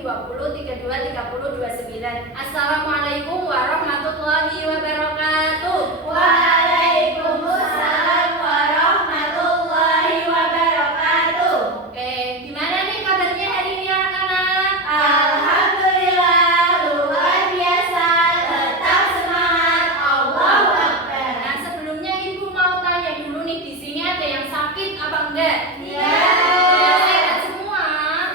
20, 32, 30, 29. Assalamualaikum warahmatullahi wabarakatuh. Waalaikumsalam warahmatullahi wabarakatuh. Oke, gimana nih kabarnya hari ini anak-anak? Alhamdulillah luar biasa, tetap semangat, Allahu Akbar. Nah, sebelumnya Ibu mau tanya dulu nih, di sini ada yang sakit apa enggak? Iya. Sehat semua?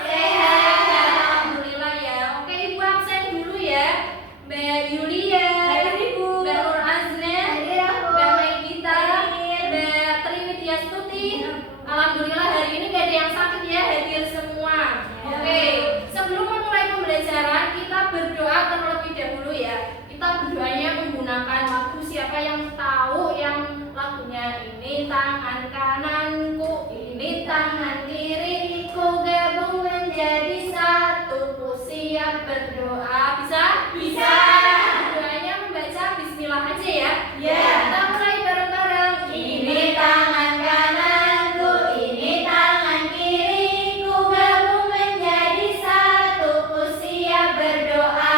Sehat. Alhamdulillah ya. Oke, Ibu absen dulu ya. Mbak Yulia, Ibu. Mbak Nur Azna, Mbak Maigita, Mbak Triwidiastuti. Alhamdulillah hari ini gak ada yang sakit ya, hadir semua. Oke, sebelum memulai pembelajaran kita berdoa terlebih dahulu ya. Kita berdoanya menggunakan lagu, siapa yang tahu yang lagunya ini tangan kananku, ini tangan kiriku gabung menjadi satu, ku siap berdoa. Bisa? Doanya membaca bismillah aja ya. Ya. Kita mulai bareng-bareng. Ini tangan kananku, ini tangan kiriku gabung menjadi satu, ku siap berdoa.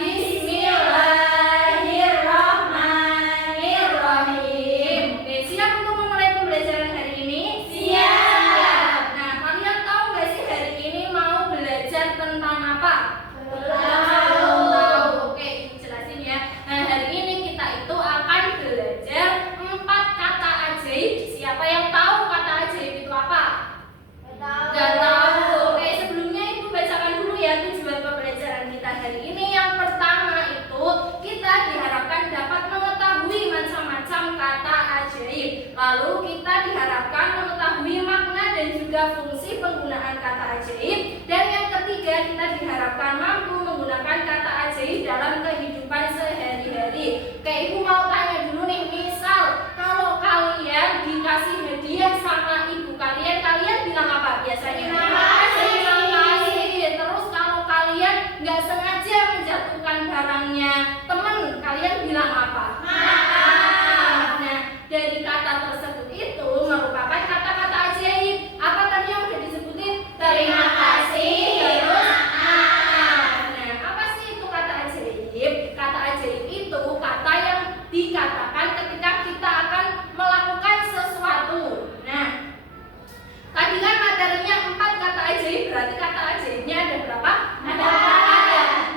Bismillahirrahmanirrahim. Oke, siap untuk memulai pembelajaran hari ini? Siap. Nah, kalian tahu nggak sih hari ini mau belajar tentang apa? Tahu. Oke, Ibu jelasin ya. Nah, hari ini kita itu akan belajar 4 kata ajaib. Siapa yang tahu kata ajaib itu apa? Nggak tahu. Oke, sebelumnya Ibu bacakan dulu ya tujuan pembelajaran kita hari ini. Yang pertama itu kita diharapkan dapat mengetahui macam-macam kata ajaib. Lalu kita diharapkan mengetahui makna dan juga fungsi penggunaan kata ajaib. Dan yang ketiga kita diharapkan mampu menggunakan kata ajaib dalam kehidupan sehari-hari. Oke, Ibu mau tanya dulu nih, misal kalau kalian dikasih hadiah sama ibu kalian, kalian bilang apa biasanya? Terima kasih. Terima kasih. Terus kalau kalian nggak sengaja menjatuhkan barangnya temen, kalian bilang apa? Maaf. Nah, dari kata tersebut itu merupakan kata-kata ajaib. Apa tadi yang udah disebutin? Terima kasih. Terus Maaf. Nah, apa sih itu kata ajaib? Kata ajaib itu kata yang dikatakan ketika kita akan melakukan sesuatu. Nah, tadi kan materinya 4 kata ajaib, berarti kata ajaibnya ada berapa? Ada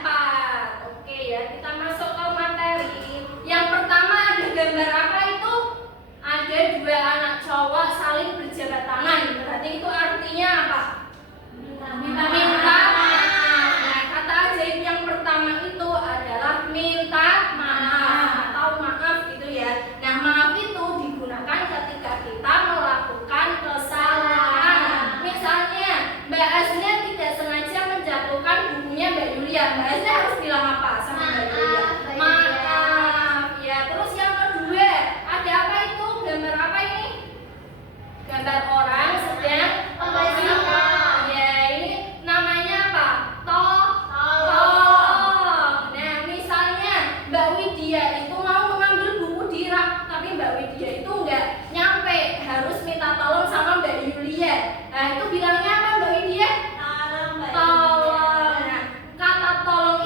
4. Oke ya, kita masuk ke materi. Yang pertama ada gambar apa itu? Ada 2 anak cowok saling berjabat tangan. Berarti itu artinya apa? Minta maaf. Nah, kata ajaib yang pertama itu adalah minta maaf atau maaf gitu ya. Nah, maaf itu digunakan ketika kita melakukan kesalahan. Misalnya, Mbak Azna tidak sengaja menjatuhkan bukunya Mbak Yulia. Mbak Azna harus bilang apa sama Mbak Yulia? Maaf, Mbak Yulia. Maaf. Ya, terus yang kedua, ada apa itu? Gambar apa ini? Gambar orang sedang Membersihkan. Ya, ini namanya apa? Tolong. Nah, misalnya Mbak Widya itu mau mengambil buku di rak, tapi Mbak Widya itu nggak nyampe, harus minta tolong sama Mbak Yulia. Nah, itu bilangnya apa Mbak Widya? Tolong, Mbak. Tolong. Nah, kata tolong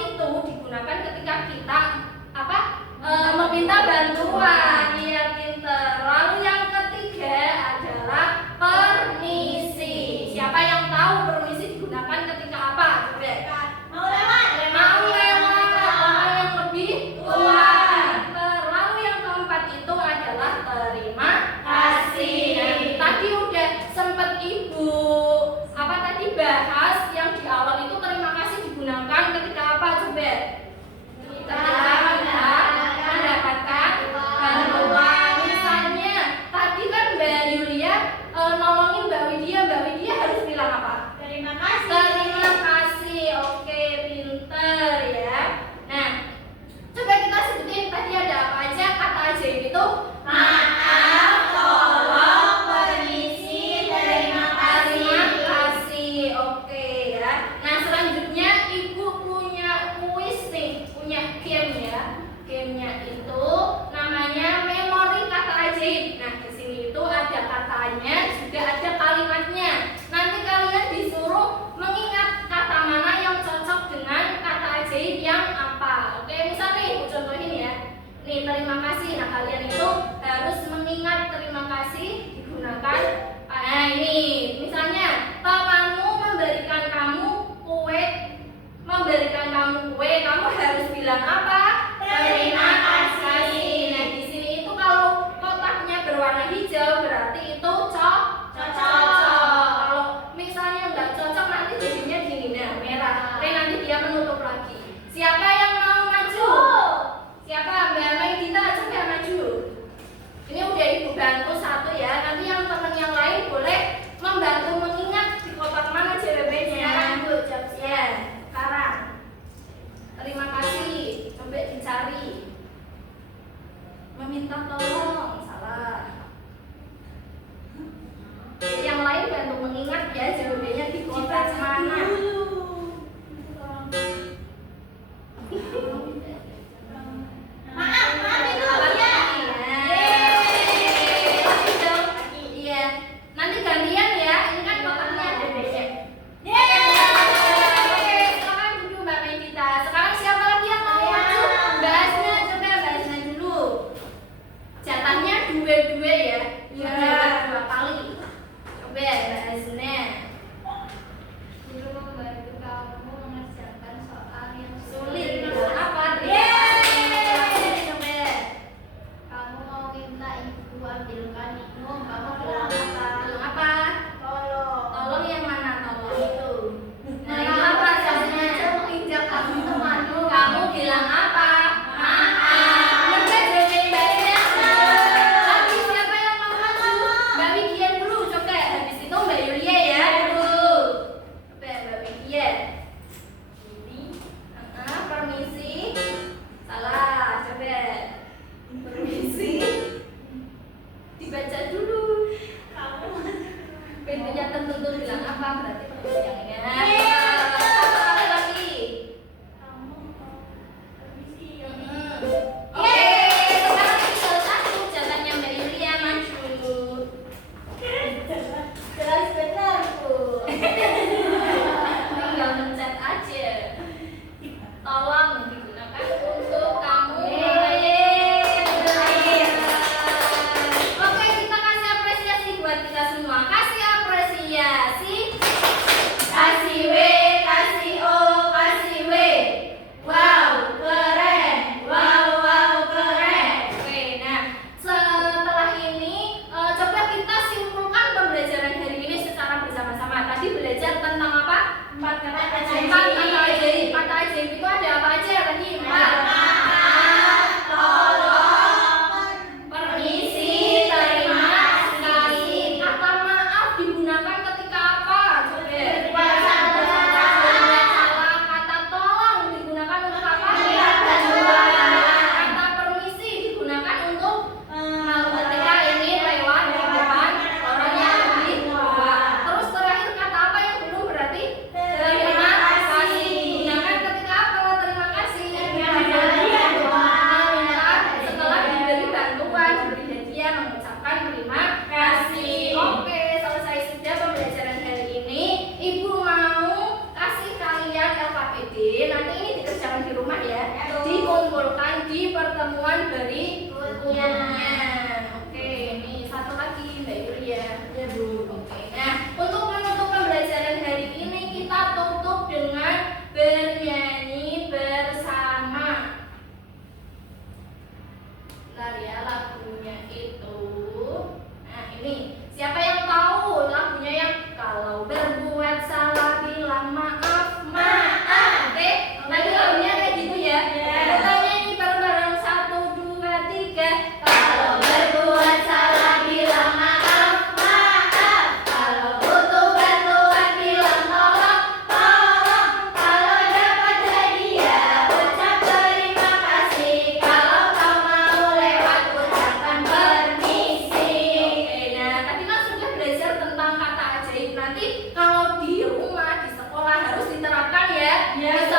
ya. Ini, permisi. Salah, coba. Permisi. Dibaca dulu. Pintunya tertutup bilang apa? Berarti permisi yang ini. Satu kali lagi. Oke, sekarang tinggal satu jalannya Mbak Yulia maju. Jelas benar, Bu. Tinggal mencet aja. Tolong digunakan untuk kamu. Oke, kita kasih apresiasi buat kita semua. Kasih apresiasi. Kasih W, kasih O, kasih W. Wow, keren. Wow, wow, keren. Oke, nah setelah ini coba kita simpulkan pembelajaran hari ini secara bersama-sama. Tadi belajar tentang apa? 4 kata ajaib. 4 kata ajaib. Kata ajaib itu ada apa aja tadi? 4. Maaf, tolong, Permisi, terima kasih. Kata maaf digunakan ketika apa? Coba. Salah. Kata tolong digunakan untuk apa? Kata permisi digunakan untuk ketika ini lewat di depan orang yang lebih tua. Terus terakhir kata apa yang belum berarti? Terima kasih digunakan ketika apa? Terima kasih. Setelah diberi bantuan, diberi hadiah, mengucapkan terima kasih. Oke, selesai sudah pembelajaran hari ini. Ibu mau kasih kalian LKPD. Nanti ini dikerjakan di rumah ya. Dikumpulkan di pertemuan berikutnya. Oke, ini satu lagi Mbak Yulia. Ya Bu. Oke. Nah, untuk menutup pembelajaran hari ini kita tutup dengan bernyanyi bersama. Bentar ya lagunya itu. Nah ini siapa yang tahu lagunya yang kalau berbuat salah bilang maaf maaf. Oke, nanti lagunya kayak gitu ya. Kita nyanyi bareng-bareng 1, 2, 3. Kalau berbuat salah bilang maaf, maaf. Kalau butuh bantuan bilang tolong, tolong. Kalau dapat hadiah ucap terima kasih. Kalau kau mau lewat ucapkan permisi. Oke, nah tadi kan sudah belajar tentang kata ajaib. Nanti kalau di rumah, di sekolah harus diterapkan ya. Iya.